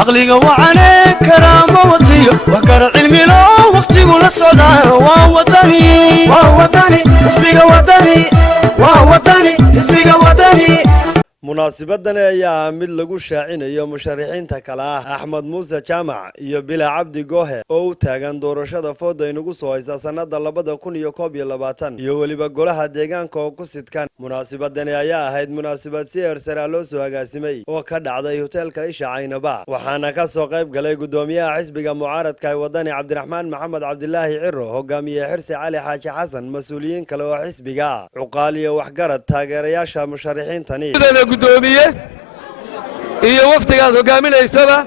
عقلي وعني كرامة وطيب وكر علمي له وقتي ولا السودان ووطني حسبي وطني ووطني حسبي وطني munaasabadani ayaa mid lagu shaacinayo musharaxiinta kale ah Axmed Muuse Jaamac iyo Bila Cabdi Goohe oo u taagan doorashada fooda inagu soo haysa sanada 2021 iyo waliba golaha deegaanka oo ku sidkan munaasabadani ayaa ahayd munaasabad si heersare loo soo agaasimay oo ka dhacday hotelka Isha Caynaba waxaana ka soo qayb galay gudoomiyaha xisbiga mucaaradka ee wadani Cabdiraxmaan Maxamed Cabdilaahi Ciro hogaamiye Xirsi Cali Xaaji Xasan mas'uuliyiin kale oo xisbiga cuqaaliye waxgarad taageerayaasha musharaxiintani gudoomiye iyo waftigaad hogaaminaysaba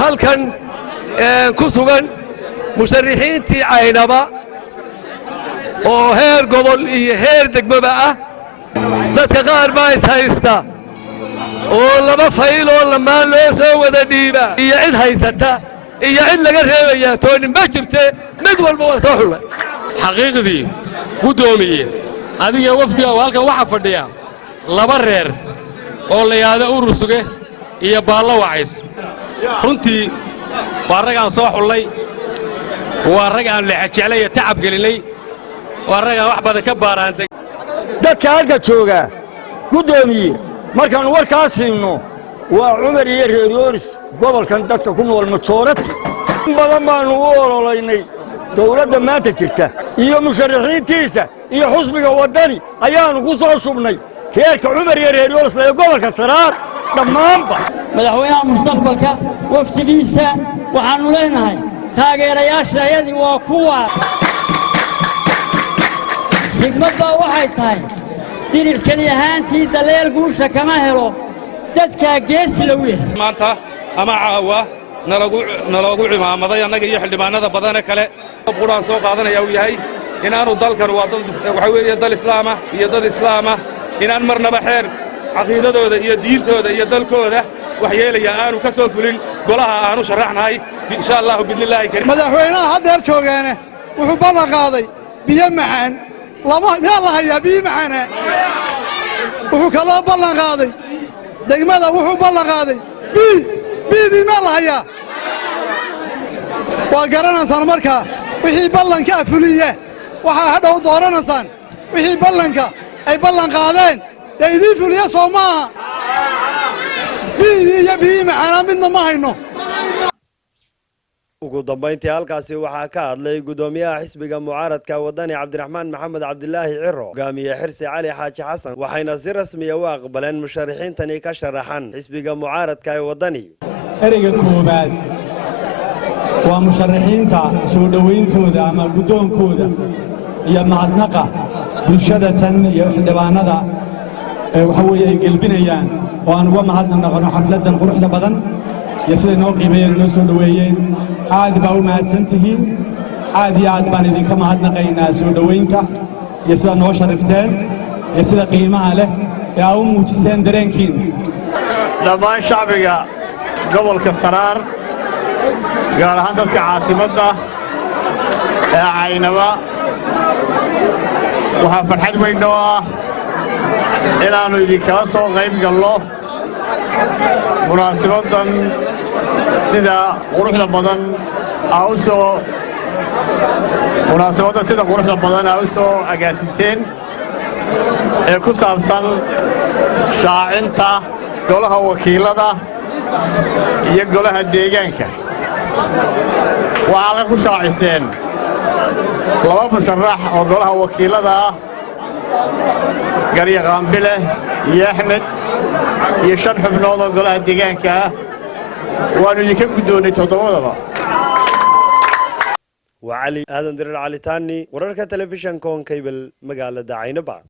halkan ku sugan musharaxiintii Caynaba oo heer gobol iyo heer degmaba ah dadka qaar baa is haysta oo laba fayl oo lamaan loo soo wada dhiiba iyo cid haysata iyo cid laga reebaya toonin ma jirte mid walba waa soo xulay xaqiiqdii gudoomiye adiga waftiga halkan waxa fadhiya laba reer oo la yaada urur suge iyo baalla wacays runtii waa rag aan soo xulay waa rag aan leexjeclay tacab gelinay waa rag wax badan ka baaraantay dadka halka jooga gudoomiye markaan warkaas siino waa Cumar iyo reer Yoonis gobolkan dadka ku nool majority badan baan u ololaynay dawladda maanta jirta iyo musharaxiintiisa iyo xusbiga wadani ayaanu ku soo shubnay heerka Cumar iyo reer Yoonis la gobolka Saraar dhamaanba madaxweynaha mustaqbalka waftigiisa waxaanu leenahay taageerayaashayadii waa kuwa xigmadda waxay tahay dirir kaliya ahaantii daleel guusha kama helo dadka geesi la weeyahay maanta ama caawa nalagu cimaamaday annaga iyo xildhibaanada badan kale quraan soo qaadanaya uu yahay inaanu dalkan waa dad waxa weeye dal islaama iyo dad islaama inaan marnaba xeer caqiidadooda iyo diintooda iyo dalkooda wax yeelaya aanu ka soo fulin golaha aanu sharaxnahay insha Allah billahi karim madaxweynaha hadda joogeena wuxuu ballan qaaday biyo macaan lama meel la hayaa biyo macaan wuxuu kala ballan qaaday degmada wuxuu ballan qaaday biyo meel la hayaa waa garanaysaan marka wixii ballanka fuliye waxa hadda u dooranaysaan wixii ballanka ay ballan qaadeen deydii fuliye Soomaa biyo macaan midna ma hayno ugu dambeyntii halkaasi waxa ka hadlay gudoomiyaha xisbiga mucaaradka wadani Cabdiraxmaan Maxamed Cabdilaahi Ciro hogaamiye Xirsi Cali Xaaji Xasan waxayna si rasmi ah u aqbaleen musharaxiintani ka sharaxan xisbiga mucaaradka ee wadani ereyga koobaad waa musharaxiinta soo dhaweyntooda ama gudoonkooda iyo mahadnaqa bulshada tan iyo xildhibaanada waxa weeye ay gelbinayaan oo aan uga mahadnaqno xafladan quruxda badan iyo sida noo qiimeeyeen noo soo dhaweeyeen aad baa u mahadsantihiin aad iyo aad baan idinka mahadnaqaynaa soo dhaweynta iyo sida noo sharifteen iyo sida qiimaha leh ee aad u muujiseen dareenkiina dhammaan shacbiga gobolka Saraar gaar ahaan dadka caasimadda ee Caynaba waxaa farxad weyn oo ah inaanu idinkala soo qayb galno munaasabadan sida quruxda badan u soo agaasinteen ee ku saabsan shaacinta golaha wakiilada iyo golaha deegaanka waxaa ku shaaciseen laba musharax oo golaha wakiilada ah Garyaqaan Bile iyo Axmed iyo 5 xubnood oo golaha deegaanka ah waanu idinka gudoonay toddobadaba وعلي هذا ندير علي تاني ورركة تلفزيون كون كيبل مقالة داعينبا